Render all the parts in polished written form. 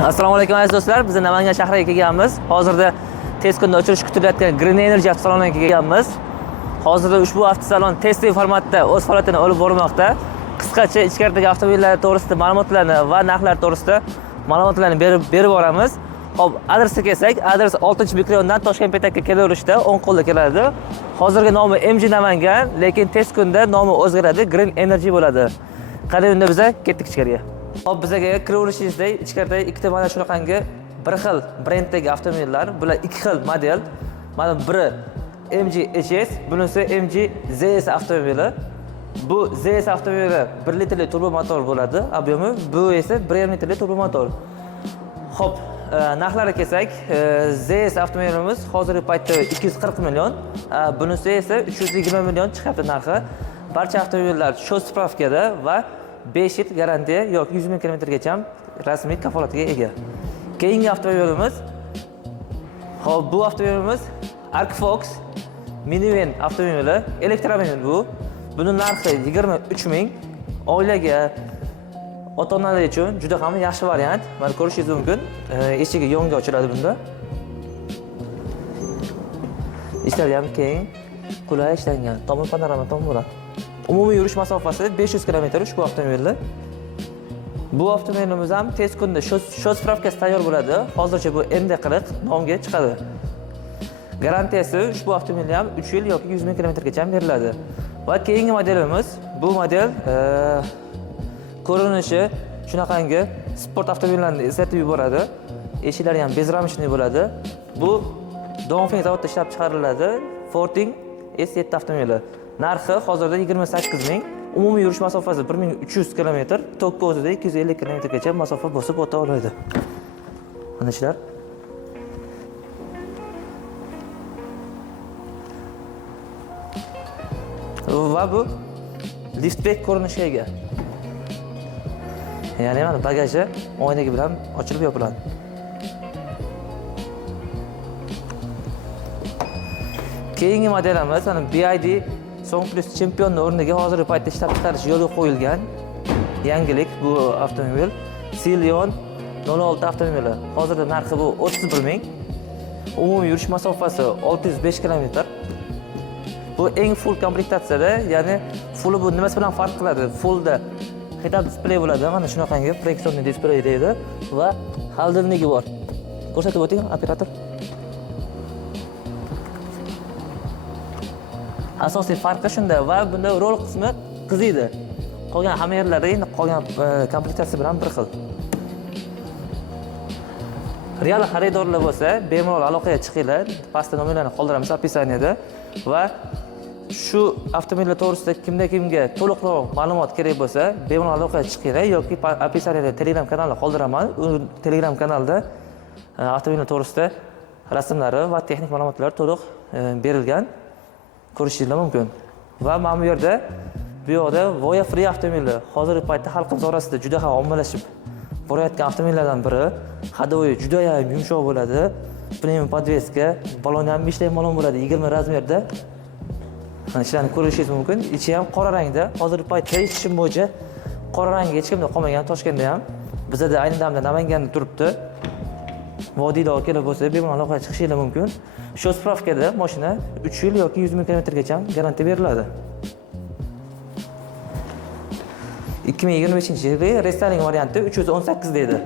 Assalomu alaykum aziz do'stlar. Biz Namangan shahriga kelganmiz. Hozirda tez kunda ochilish kutilayotgan Green Energy avtosaloniga kelganmiz. Hozirda ushbu avtosalon testli formatda o'z faoliyatini olib bormoqda. Qisqacha ichkaridagi avtomobillar to'g'risida ma'lumotlarni va narxlar to'g'risida ma'lumotlarni berib boramiz. Xo'p, adresga kelsak, adres 6-mikrorayondan Toshkent Petakka kelaverishda o'ng qo'lda keladi. Hozirgi nomi MG Namangan, lekin tez kunda nomi o'zgaradi, Green Energy bo'ladi. Qani unda biz ketdik ichkariga. Hop, bizga kiraverishingizda ichkarida ikkita mana shunaqangi bir xil brenddagi avtomobillar, bular ikki xil model. Mana biri MG HS, bunisi MG ZS avtomobili. Bu ZS avtomobili 1 litrli turbo motor bo'ladi, ob'yomi. Bu esa 1,5 litrli turbo motor. Hop, narxlariga kelsak, ZS avtomobilimiz hozirgi paytda 240 million, bunisi esa 320 million chiqyapti narxi. Barcha avtomobillar shoss spravkada va 5 yil garantiya yoki 100 ming kilometrgacha rasmiy kafolatiga ega. Keyingi avtomobilimiz, hop, bu avtomobilimiz Arcfox minivan avtomobili, elektromobil bu. Buning narxi 23 ming. Oilaga, ota-onalar uchun juda ham yaxshi variant. Mana ko'rishingiz mumkin. Eshigi yonga ochiladi bunda. Ishlari ham keng, qulay ishlangan. Tomon panorama tom bo'ladi. Umumiy yurish masofasi 500 km ushbu avtomobilda. Bu avtomobilimiz ham tez kunda shoss spravkasi tayyor bo'ladi. Hozircha bu MD40 nomga chiqadi. Garantiyasi ushbu avtomobilga ham 3 yil yoki 100 ming kilometrgacha beriladi. Va keyingi modelimiz, bu model ko'rinishi shunaqangi sport avtomobillarni eslatib yuboradi. Eshiklari ham bezramishli bo'ladi. Bu Dongfeng zavodda ishlab chiqariladi. Forting S7 avtomobili. Narxi hozirda 28 ming. Umumiy yurish masofasi 1300 km, tokka o'zida 250 km gacha masofa bosib o'ta oladi. Mana shular. Va bu liftback ko'rinishga ega. Ya'ni mana bagaji oynagi bilan ochilib yopiladi. Keyingi modelimiz mana BID Song Plus chempionni o'rniga hozirgi paytda ishlab chiqarish yo'lga qo'yilgan yangilik bu avtomobil. Silion 06 avtomobili. Hozirda narxi bu 31 ming. Umumiy yurish masofasi 605 km. Bu eng full komplektatsiyada, ya'ni full bu nimasi bilan farq qiladi? Fullda head-up display bo'ladi, mana shunaqangi proyeksionli displey deydi va holdernigi bor. Ko'rsatib o'ting operator. Asosiy farqi shunda va bunda rol qismi qiziydi. Qolgan hamma yerlari endi qolgan komplektatsiya bilan bir xil. Real xaridorlar bo'lsa, bemalol aloqaga chiqinglar. Pastda nomerlarni qoldiramiz opisaniyada va shu avtomobillar to'g'risida kimga to'liqroq ma'lumot kerak bo'lsa, bemalol aloqaga chiqinglar yoki opisaniyada Telegram kanalni qoldiraman. U Telegram kanalda avtomobillar to'g'risida rasmlari va texnik ma'lumotlar to'liq berilgan. Ko'rishingiz mumkin. Va mana bu yerda bu yoqda Voya Free avtomobili hozirgi paytda xalqimiz orasida juda ham ommalashib borayotgan avtomobillardan biri. Hadoyi juda ham yumshoq bo'ladi. Premium podveska, baloni ham ishlagan balon bo'ladi, 20 razmerda. Mana shularni ko'rishingiz mumkin. Ichi ham qora rangda. Hozirgi paytda ishim bo'yicha qora rangga hech kimda qolmagan Toshkentda ham. Bizda ayni damda Namanganda turibdi. Vodiyda kelib bo'lsa, bemalol aloqaga chiqishingiz mumkin. Shoss spravkada mashina 3 yil yoki 100 ming kilometrgacha garantiya beriladi. 2025-yilgi restoring varianti 318 deydi.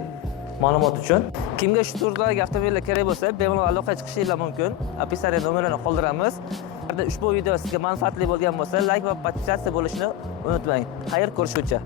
Ma'lumot uchun. Kimga shu turdagi avtomobillar kerak bo'lsa, bemalol aloqaga chiqishingiz mumkin. Opisaniya nomerlarini qoldiramiz. Agar ushbu video sizga manfaatli bo'lgan bo'lsa, like va podpisatsiya bo'lishni unutmang. Xayr, ko'rishguncha.